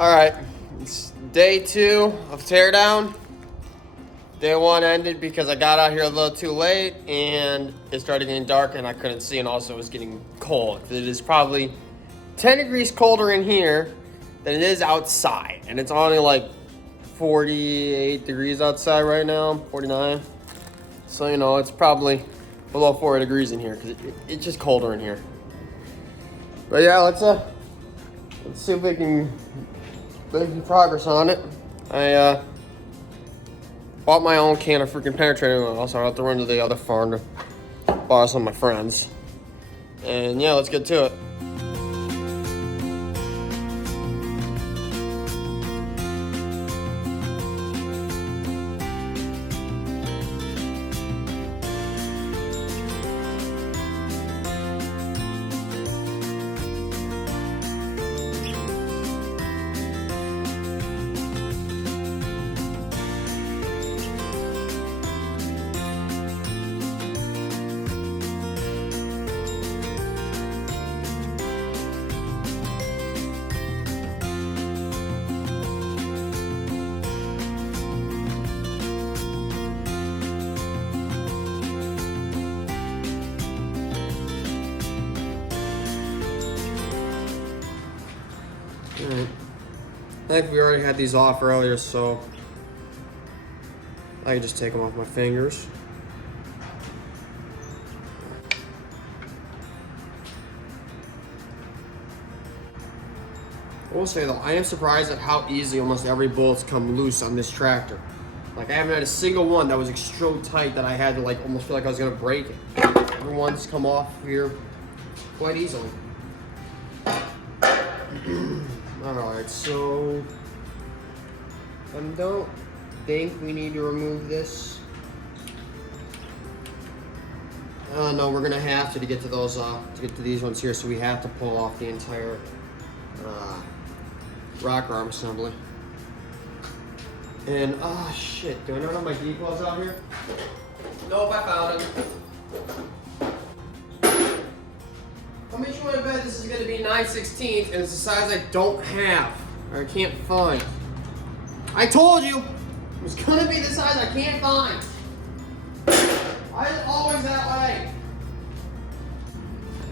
Alright, it's day 2 of teardown. Day 1 ended because I got out here a little too late and it started getting dark and I couldn't see, and also it was getting cold. It is probably 10 degrees colder in here than it is outside, and it's only like 48 degrees outside right now, 49. So, you know, it's probably below 40 degrees in here because it's just colder in here. But yeah, let's see if we can make some progress on it. I bought my own can of freaking penetrating oil, so I'll have to run to the other farm to borrow some of my friends. And yeah, let's get to it. Alright. I think we already had these off earlier, so I can just take them off my fingers. I will say though, I am surprised at how easy almost every bolt's come loose on this tractor. Like, I haven't had a single one that was so tight that I had to like almost feel like I was gonna break it. Everyone's come off here quite easily. Alright, so I don't think we need to remove this. No, we're gonna have to get to those to get to these ones here, so we have to pull off the entire rocker arm assembly. And shit, do I not have my decals out here? Nope, I found it. I'll make sure I bet this is going to be 9/16 and it's a size I don't have, or I can't find. I told you it was going to be the size I can't find. Why is it always that way?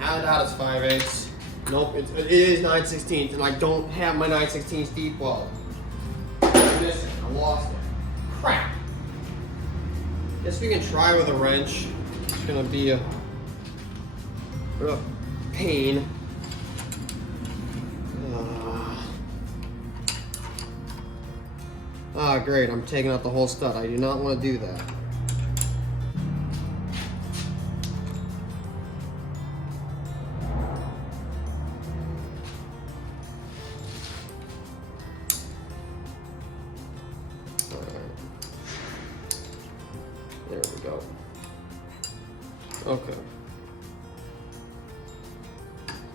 I doubt it's 5/8. Nope, it is 9/16, and I don't have my 9/16 deep weld. I'm missing. I lost it. Crap. Guess we can try with a wrench. It's going to be a pain. Great, I'm taking out the whole stud. I do not want to do that. Alright. There we go. Okay.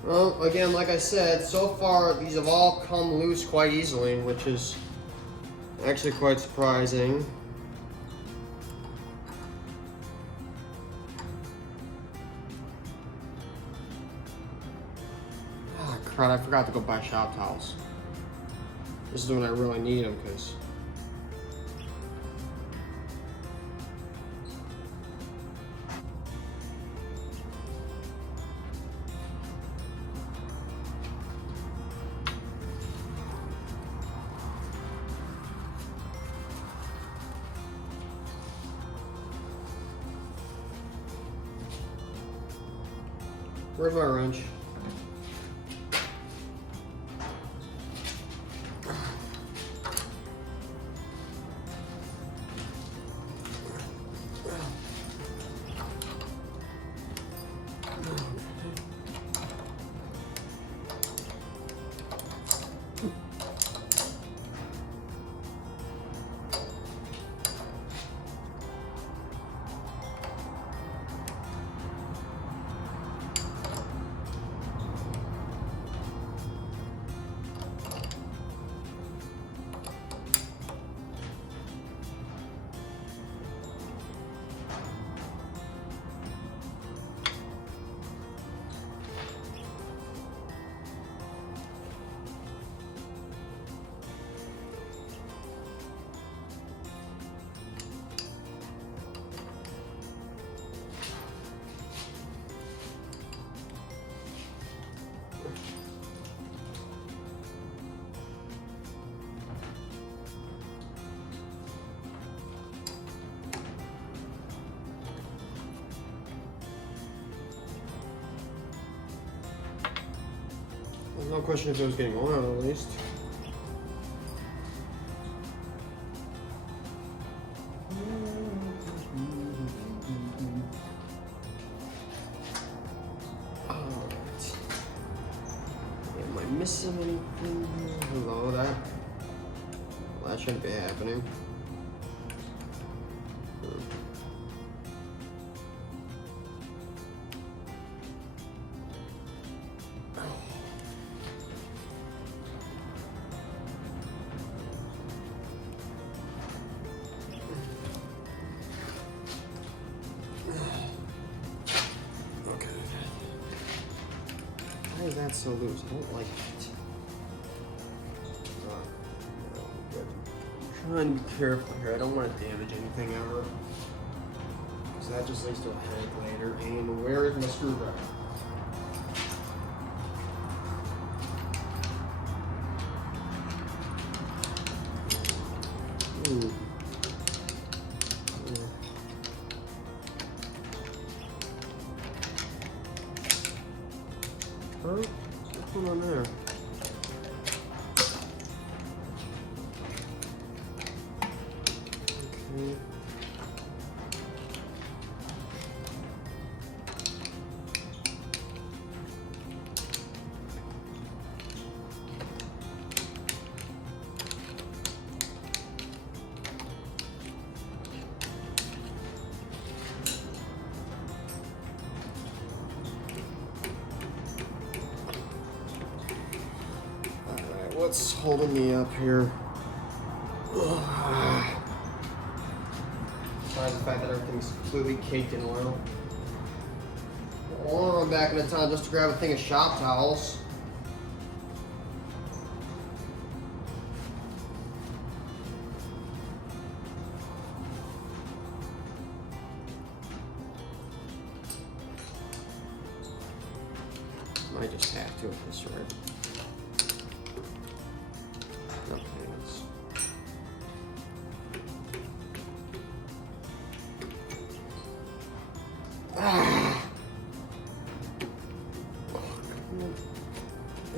Well, again, like I said, so far these have all come loose quite easily, which is actually quite surprising. Ah, crap, I forgot to go buy shop towels. This is when I really need them, because where's my wrench? No question if it was getting oil at least. Alright. Am I missing anything? Hello, that shouldn't be happening. Why is that so loose? I don't like it. I'm trying to be careful here. I don't want to damage anything ever. So that just leads to a headache later. And where is my screwdriver? Ooh. Huh? What's going on there? Okay. What's holding me up here? Besides the fact that everything's completely caked in oil. I want to run back into town just to grab a thing of shop towels. Might just have to at this rate.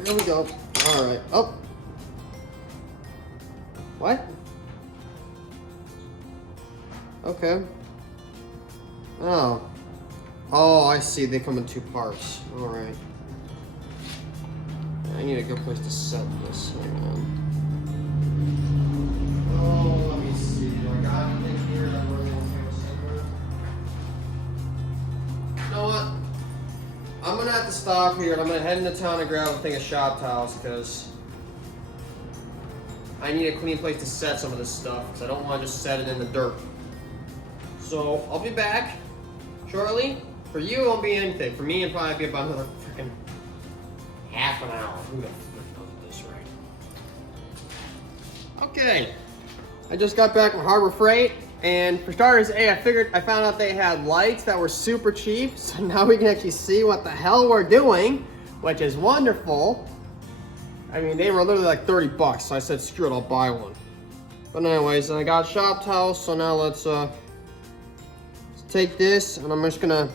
Here we go. All right. Oh. What? Okay. Oh. Oh, I see. They come in two parts. All right. I need a good place to set this. Hang on. Oh, let me see. Do I got anything here that we're going to somewhere? You know what? I'm gonna have to stop here and I'm gonna head into town and grab a thing of shop towels because I need a clean place to set some of this stuff because I don't want to just set it in the dirt. So I'll be back shortly. For you, it won't be anything. For me, it'll probably be about another freaking half an hour. Who the frick does this right? Okay, I just got back from Harbor Freight. And for starters, I found out they had lights that were super cheap, so now we can actually see what the hell we're doing, which is wonderful. I mean, they were literally like 30 bucks, so I said, screw it, I'll buy one. But anyways, I got shop towels, so now let's take this, and I'm just gonna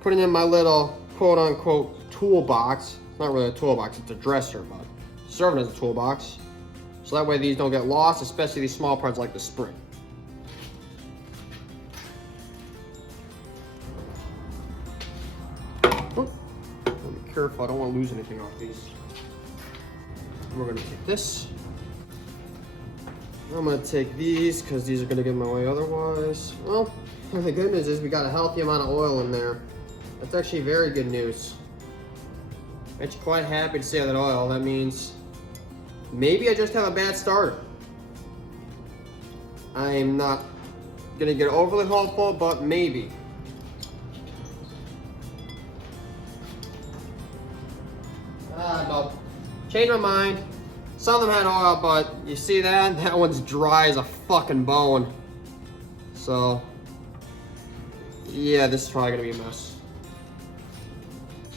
put it in my little quote-unquote toolbox. It's not really a toolbox, it's a dresser, but serving as a toolbox. So that way these don't get lost, especially these small parts like the spring. Careful, I don't want to lose anything off these. We're going to take this. I'm going to take these because these are going to get in my way otherwise. Well, the good news is we got a healthy amount of oil in there. That's actually very good news. I'm actually quite happy to see that oil. That means maybe I just have a bad starter. I'm not going to get overly hopeful, but maybe. No. Changed my mind. Some of them had oil, but you see that? That one's dry as a fucking bone. So, yeah, this is probably gonna be a mess.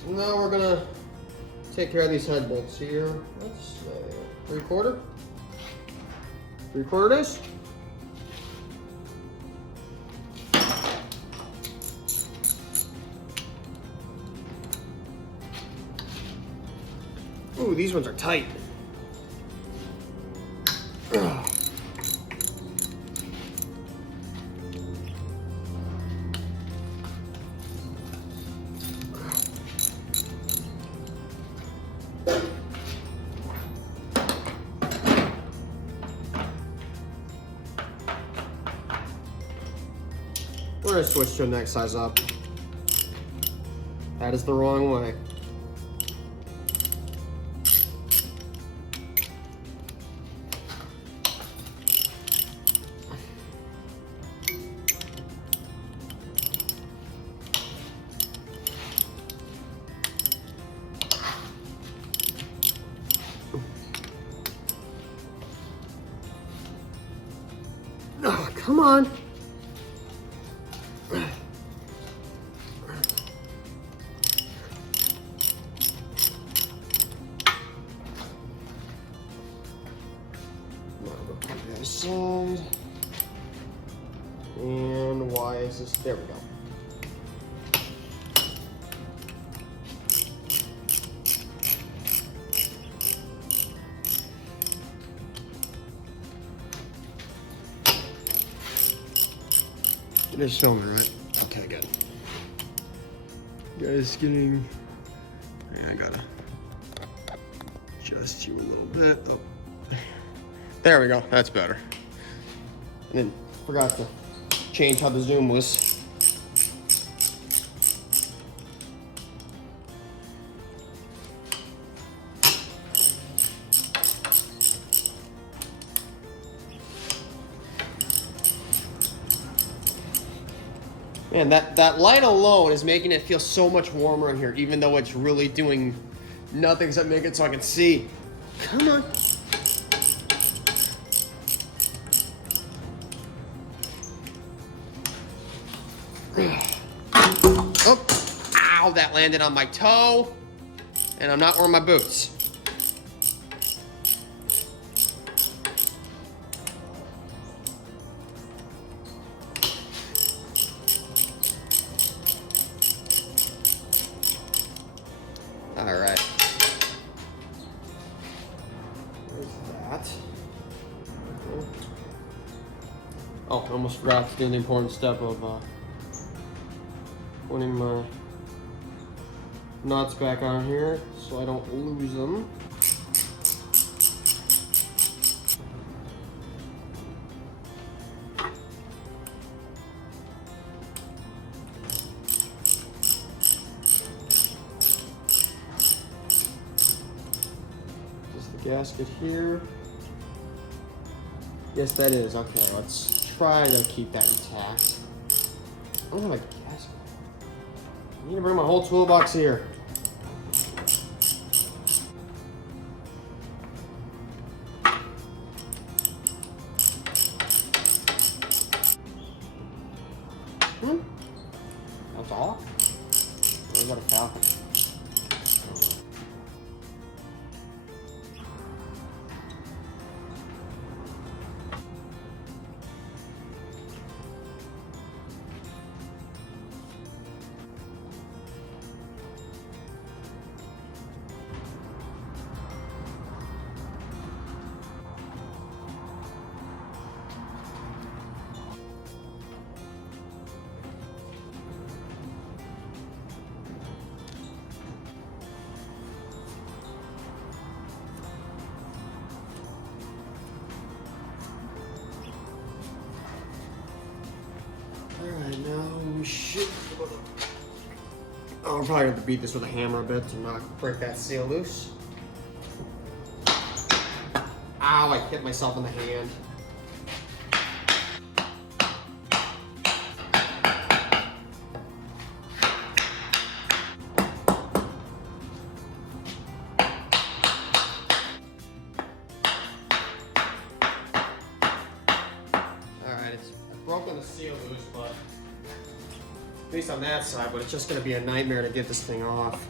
Now we're gonna take care of these head bolts here. That's 3/4. 3/4 this. Ooh, these ones are tight. Ugh. We're gonna switch to the next size up. That is the wrong way. Oh, come on. Side. And why is this? There we go. It is filming, right? Okay, good. Guys, getting. Yeah, I gotta adjust you a little bit. Oh. There we go. That's better. And then forgot to change how the zoom was. Man, that light alone is making it feel so much warmer in here, even though it's really doing nothing except make it so I can see. Come on. Oh, ow, that landed on my toe, and I'm not wearing my boots. All right. There's that. Oh, I almost forgot to do the important step of putting my nuts back on here so I don't lose them. Just the gasket here. Yes, that is. Okay, let's try to keep that intact. I don't have a gasket. I need to bring my whole toolbox here. That's all? Or is that a Falcon? Alright, now we should. Oh, I'm probably going to beat this with a hammer a bit to not break that seal loose. Ow, I hit myself in the hand. Alright, I've broken the seal loose, but at least on that side, but it's just going to be a nightmare to get this thing off.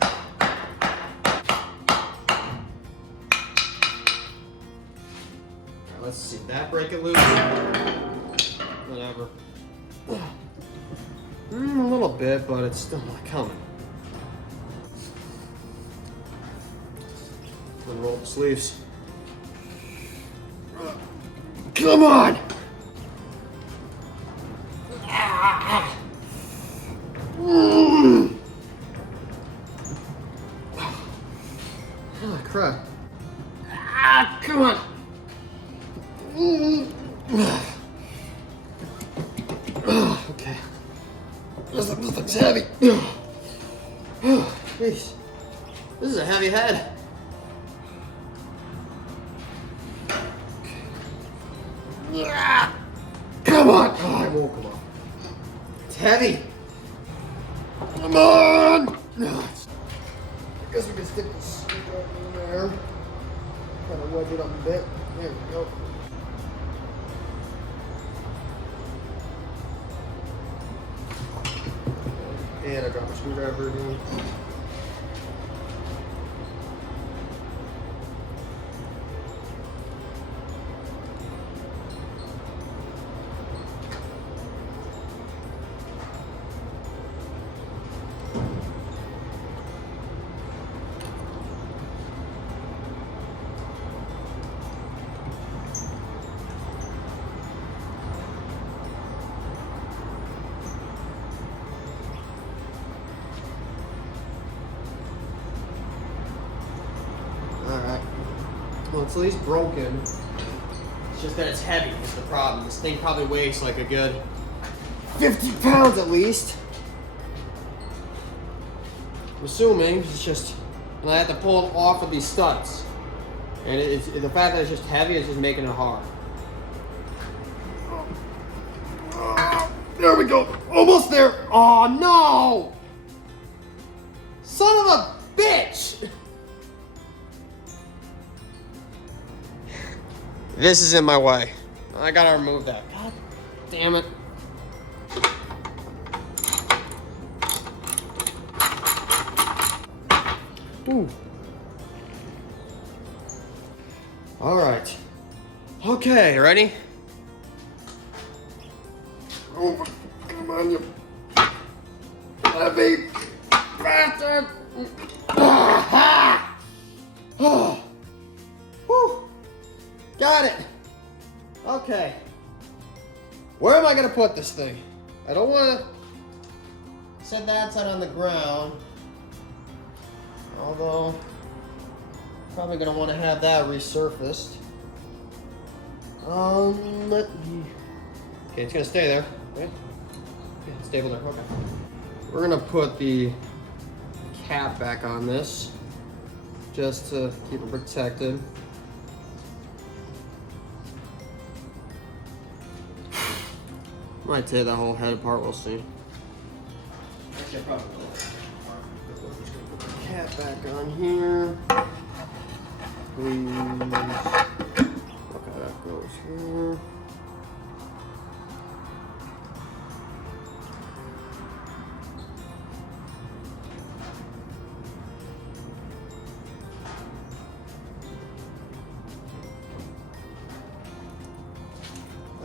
Alright, let's see. That break it loose? Whatever. A little bit, but it's still not coming. Unroll the sleeves. Come on! Oh, crap. Come on. Okay. This looks heavy. Jeez. This is a heavy head. Come on. Oh, it won't come off. It's heavy. Come on. I guess we can stick the screwdriver in there. Kind of wedge it up a bit. There we go. And I dropped my screwdriver again. Alright. Well, it's at least broken. It's just that it's heavy is the problem. This thing probably weighs like a good 50 pounds at least. I'm assuming it's just, and I have to pull it off of these studs. And it's the fact that it's just heavy is just making it hard. There we go. Almost there. Oh no! Son of a bitch! This is in my way. I gotta remove that. God damn it. Ooh. All right. Okay, ready? Oh, come on, you heavy bastard! Ah! Oh. Whew. Got it. Okay. Where am I gonna put this thing? I don't want to set that side on the ground. Although, probably gonna want to have that resurfaced. Let me. Okay, it's gonna stay there, right? Yeah, stable there. Okay. We're gonna put the cap back on this, just to keep it protected. Might tear that whole head apart, we'll see. Actually, I probably will. Just gonna put the cap back on here. Please. Okay, that goes here.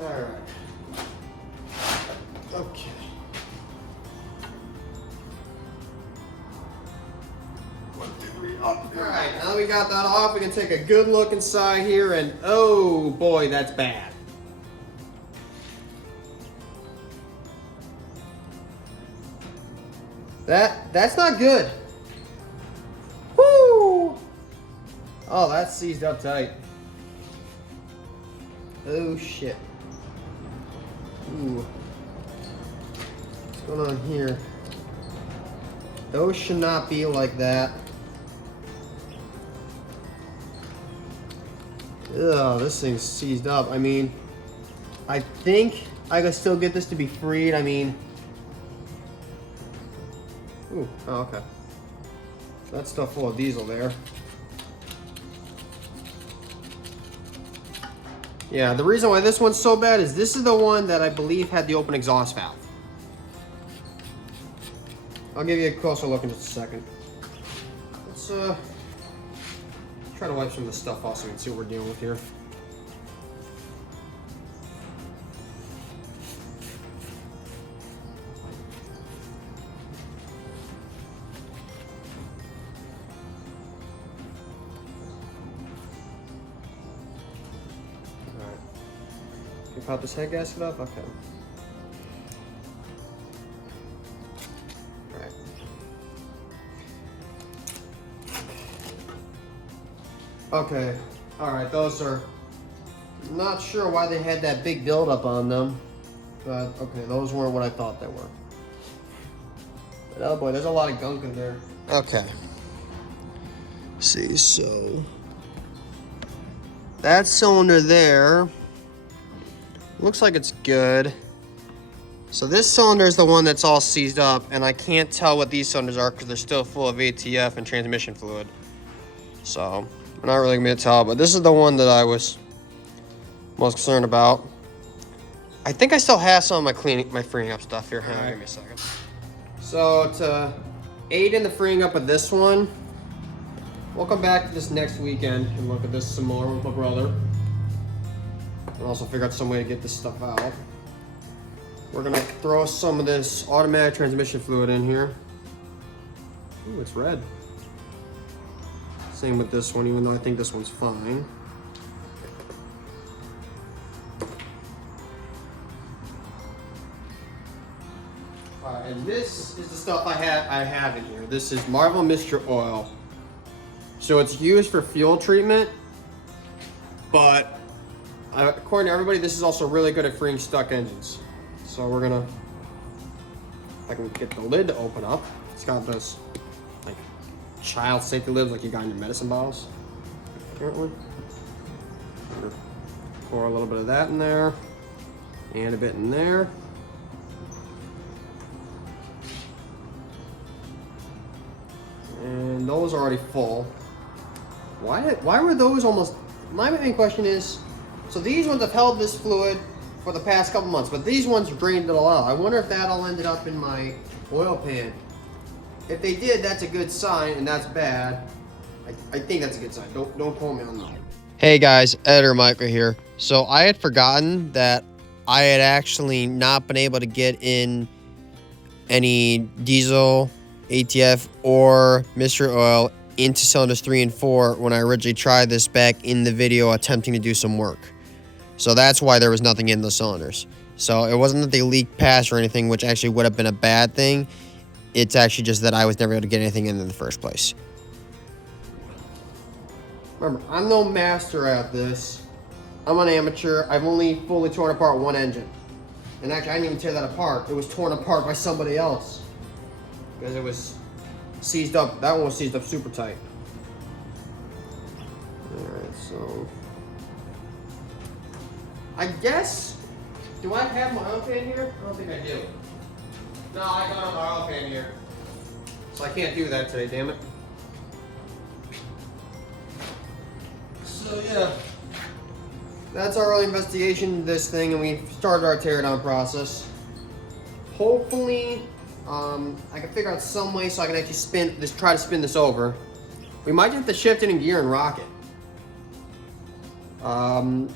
Alright. Okay. Alright, now that we got that off, we can take a good look inside here, and oh boy, that's bad. That's not good. Woo! Oh, that's seized up tight. Oh shit. Ooh. What's going on here? Those should not be like that. Ugh, this thing's seized up. I mean, I think I can still get this to be freed. I mean, ooh, oh, okay. That's stuff full of diesel there. Yeah, the reason why this one's so bad is this is the one that I believe had the open exhaust valve. I'll give you a closer look in just a second. Let's try to wipe some of the stuff off so we can see what we're dealing with here. You pop this head gasket up? Okay. Alright. Okay. Alright, those are... I'm not sure why they had that big buildup on them. But, okay, those weren't what I thought they were. But, oh boy, there's a lot of gunk in there. Okay. See, so... that cylinder there looks like it's good. So this cylinder is the one that's all seized up, and I can't tell what these cylinders are because they're still full of ATF and transmission fluid. So I'm not really gonna tell, but this is the one that I was most concerned about. I think I still have some of my freeing up stuff here. Hang on, give me a second. So to aid in the freeing up of this one, we'll come back to this next weekend and look at this some more with my brother. And also figure out some way to get this stuff out. We're gonna throw some of this automatic transmission fluid in here. Ooh, it's red. Same with this one, even though I think this one's fine. And this is the stuff I have in here. This is Marvel Mixture Oil. So it's used for fuel treatment, but according to everybody, this is also really good at freeing stuck engines. So we're gonna, if I can get the lid to open up. It's got this like child safety lids like you got in your medicine bottles. Apparently. Pour a little bit of that in there, and a bit in there. And those are already full. Why were those almost... My main question is, so these ones have held this fluid for the past couple months, but these ones drained it all out. I wonder if that all ended up in my oil pan. If they did, that's a good sign, and that's bad. I think that's a good sign. Don't quote me on that. Hey guys, Editor Mike right here. So I had forgotten that I had actually not been able to get in any diesel, ATF, or Mixture Oil into cylinders 3 and 4 when I originally tried this back in the video attempting to do some work. So that's why there was nothing in the cylinders. So it wasn't that they leaked past or anything, which actually would have been a bad thing. It's actually just that I was never able to get anything in the first place. Remember, I'm no master at this. I'm an amateur. I've only fully torn apart one engine. And actually, I didn't even tear that apart. It was torn apart by somebody else. Because it was seized up. That one was seized up super tight. Alright, so... I guess... Do I have my oil pan here? I don't think I do. No, I don't have my oil pan here. So I can't do that today, damn it. So yeah. That's our early investigation into this thing, and we started our teardown process. Hopefully... I can figure out some way so I can actually try to spin this over. We might have to shift it in gear and rock it. I'm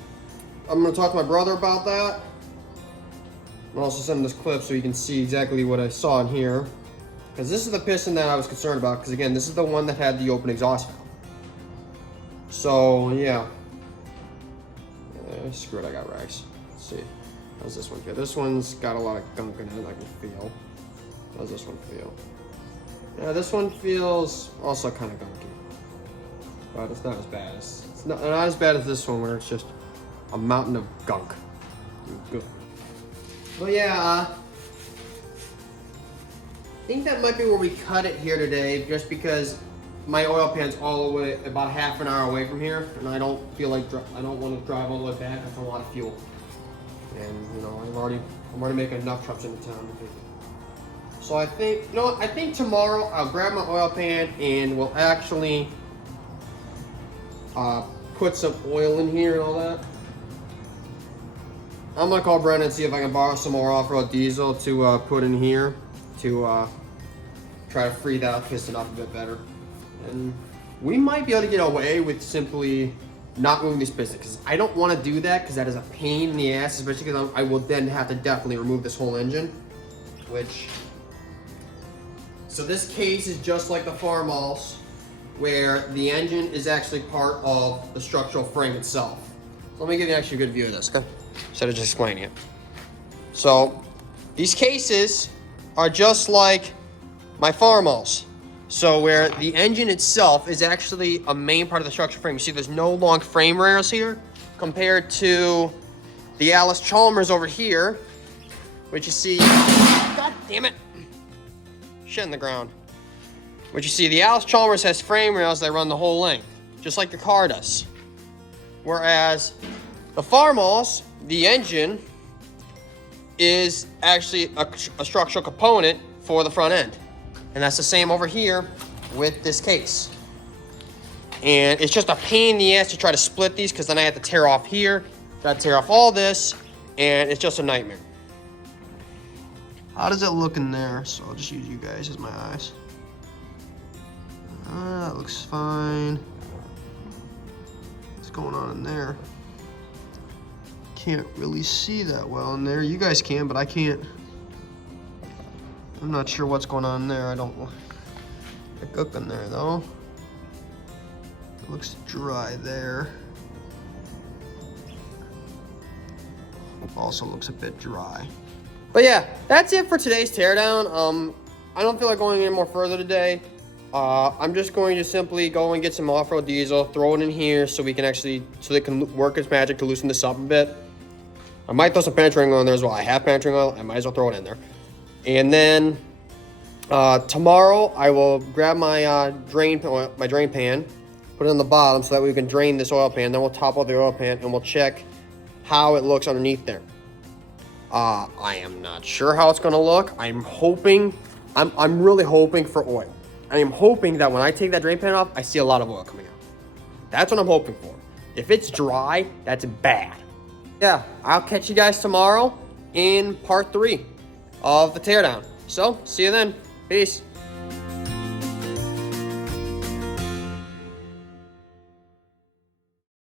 gonna talk to my brother about that. I'll also send him this clip so you can see exactly what I saw in here. Because this is the piston that I was concerned about, because again, this is the one that had the open exhaust valve. So, yeah. Screw it, I got rags. Let's see. How's this one feel? This one's got a lot of gunk in it, I can feel. How's this one feel? Yeah, this one feels also kind of gunky. But it's not as bad as... It's not as bad as this one where it's just a mountain of gunk. Good. Well, yeah, I think that might be where we cut it here today, just because my oil pan's all the way about half an hour away from here, and I don't feel like I don't want to drive all the way back. That's a lot of fuel, and you know I'm already making enough trips into town. So I think, you know what, I think tomorrow I'll grab my oil pan and we'll actually put some oil in here and all that. I'm gonna call Brennan and see if I can borrow some more off-road diesel to put in here to try to free that piston up a bit better. And we might be able to get away with simply not moving this piston, because I don't want to do that, because that is a pain in the ass, especially because I will then have to definitely remove this whole engine, which... So this case is just like the farmhouse, where the engine is actually part of the structural frame itself. So let me give you actually a good view of this, okay? instead of just explaining it. So these cases are just like my farmhouse. So where the engine itself is actually a main part of the structure frame. You see there's no long frame rails here compared to the Alice Chalmers over here, which you see, God damn it, shit in the ground. Which you see, the Alice Chalmers has frame rails that run the whole length, just like the car does. Whereas the farmhouse, the engine, is actually a structural component for the front end. And that's the same over here with this case. And it's just a pain in the ass to try to split these because then I have to tear off here, got to tear off all this, and it's just a nightmare. How does it look in there? So I'll just use you guys as my eyes. That looks fine. What's going on in there? Can't really see that well in there. You guys can, but I can't. I'm not sure what's going on there. I don't cook in there though. It looks dry there. Also looks a bit dry. But yeah, that's it for today's teardown. I don't feel like going any more further today. I'm just going to simply go and get some off-road diesel, throw it in here so we can actually, so they can work its magic to loosen this up a bit. I might throw some penetrating oil in there as well. I have penetrating oil. I might as well throw it in there. And then tomorrow I will grab my drain pan, put it on the bottom so that we can drain this oil pan. Then we'll top out the oil pan and we'll check how it looks underneath there. I am not sure how it's gonna look. I'm hoping, I'm really hoping for oil. I am hoping that when I take that drain pan off, I see a lot of oil coming out. That's what I'm hoping for. If it's dry, that's bad. Yeah, I'll catch you guys tomorrow in part 3 of the teardown. So, see you then. Peace.